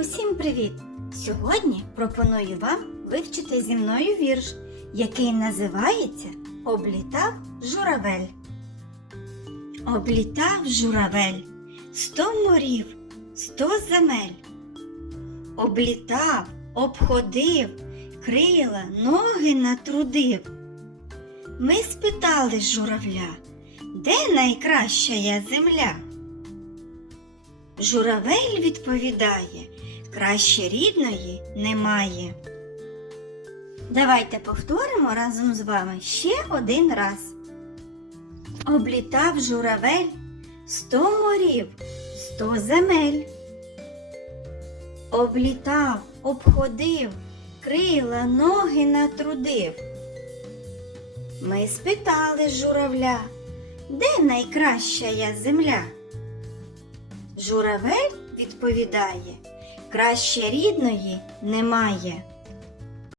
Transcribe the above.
Усім привіт! Сьогодні пропоную вам вивчити зі мною вірш, який називається Облітав журавель. Облітав журавель сто морів, сто земель. Облітав, обходив, крила, ноги натрудив. Ми спитали журавля, де найкраща земля? Журавель відповідає, краще рідної немає. Давайте повторимо разом з вами ще один раз. Облітав журавель сто морів, сто земель. Облітав, обходив, крила, ноги натрудив. Ми спитали журавля, де найкраща земля? Журавель відповідає, краще рідної немає.